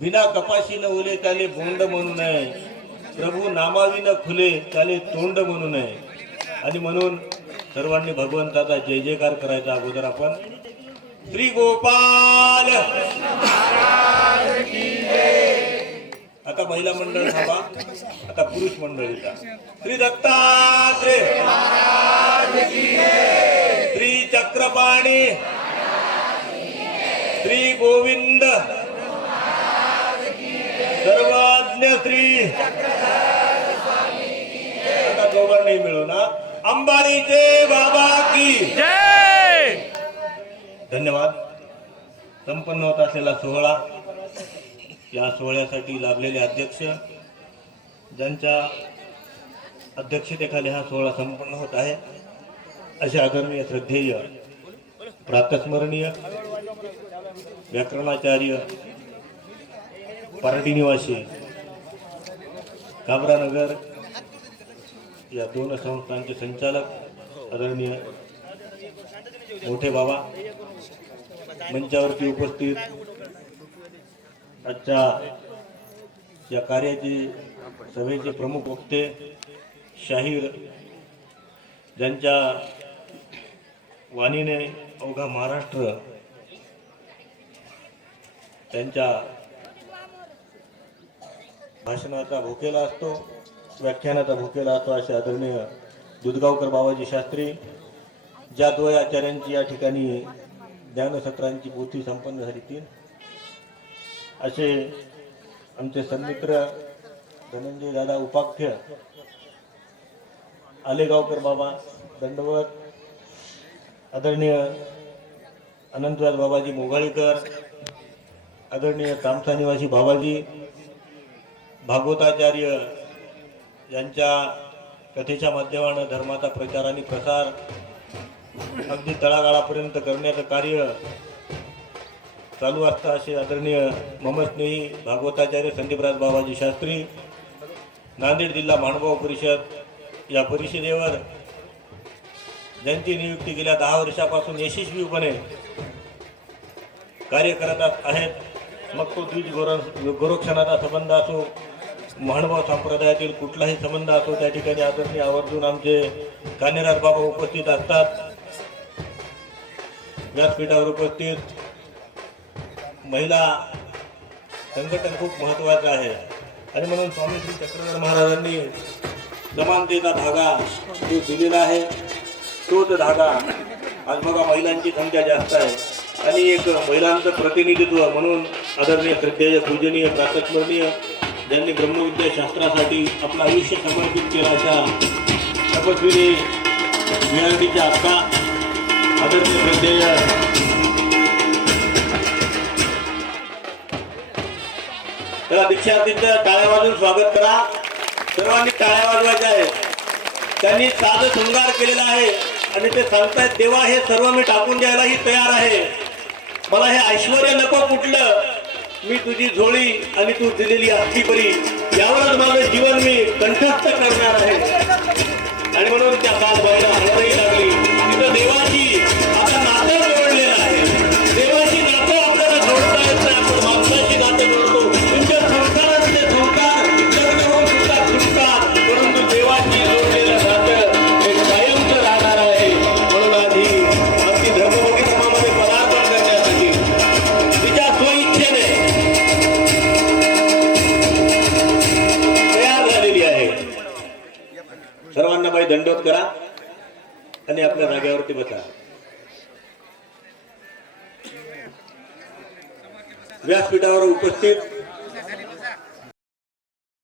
बिना कपाशी न ओले त्याले बोंड म्हणू नये. प्रभू नामाविन खुले त्याले तोंड म्हणू नये. आणि म्हणून सर्वांनी भगवंताचा जय जयकार करायचा अगोदर आपण श्री गोपाल आता महिला मंडळ थांबा. आता पुरुष मंडळीचा श्री दत्तात्रे श्री चक्रपाणी श्री गोविंद सर्वज्ञ श्री आता दोघांनी मिळून. अंबानीचे बाबा की. जय! धन्यवाद. संपन्न होत असलेला सोहळा. या सोहळ्यासाठी लाभलेले अध्यक्ष ज्यांच्या अध्यक्षतेखाली हा सोहळा संपन्न होत आहे असे आदरणीय श्रद्धेय प्रातस्मरणीय व्याकरणाचार्य पारडी निवासी काबरानगर या दोन संस्थांचे संचालक आदरणीय मोठे बाबा मंचावरती उपस्थित. आजच्या या कार्याचे सभेचे प्रमुख वक्ते शाहीर ज्यांच्या वाणीने अवघा महाराष्ट्र त्यांच्या भाषणाचा भुकेला असतो व्याख्यानाचा भुकेला असतो असे आदरणीय दुधगावकर बाबाजी शास्त्री ज्या द्वय आचार्यांची या ठिकाणी ज्ञानसत्रांची पोथी संपन्न झाली ती. असे आमचे सन्मित्र धनंजय दादा उपाख्य आलेगावकर बाबा दंडवत आदरणीय अनंतराज बाबाजी मोघाळीकर आदरणीय तामसा निवासी बाबाजी भागवताचार्य यांच्या कथेच्या माध्यमानं धर्माचा प्रचार आणि प्रसार अगदी तळागाळापर्यंत करण्याचं कार्य चालू असतं असे आदरणीय ममस्नेही भागवताचार्य संदीपराज बाबाजी शास्त्री नांदेड जिल्हा माणगाव परिषद या परिषदेवर ज्यांची नियुक्ती गेल्या दहा वर्षापासून यशस्वीपणे कार्य करत आहेत. मग तो द्विज गोर गोरक्षणाचा संबंध असो महानुभाव संप्रदायातील कुठलाही संबंध असो त्या ठिकाणी आदरणीय आवर्जून आमचे कानेराज बाबा उपस्थित असतात. व्यासपीठावर उपस्थित महिला संघटन खूप महत्वाचं आहे. आणि म्हणून स्वामी श्री चक्रधर महाराजांनी समानतेचा धागा जो दिलेला आहे तोच धागा आज बघा महिलांची संख्या जास्त आहे. आणि एक महिलांचं प्रतिनिधित्व म्हणून आदरणीय श्रद्धेय पूजनीय प्रातस्मरणीय ज्यांनी ब्रह्मविद्या शास्त्रासाठी आपलं आयुष्य समर्पित केलं अशा तपस्विनी विहारडीच्या अक्का आदरणीय प्रत्यय त्याला दीक्षार्थींचं टाळ्या वाजून स्वागत करा. सर्वांनी टाळ्या वाजवायच्या आहेत. त्यांनी साध शृंगार केलेला आहे आणि ते सांगतायत देवा हे सर्व मी टाकून द्यायलाही तयार आहे. मला हे ऐश्वर नको कुठलं. मी तुझी झोळी आणि तू दिलेली अस्थी परी यावरच माझं जीवन मी कंठस्थ करणार आहे. आणि म्हणून त्या काल बायला दंडोत करा आणि आपल्या जागेवरती बसा. व्यासपीठावर उपस्थित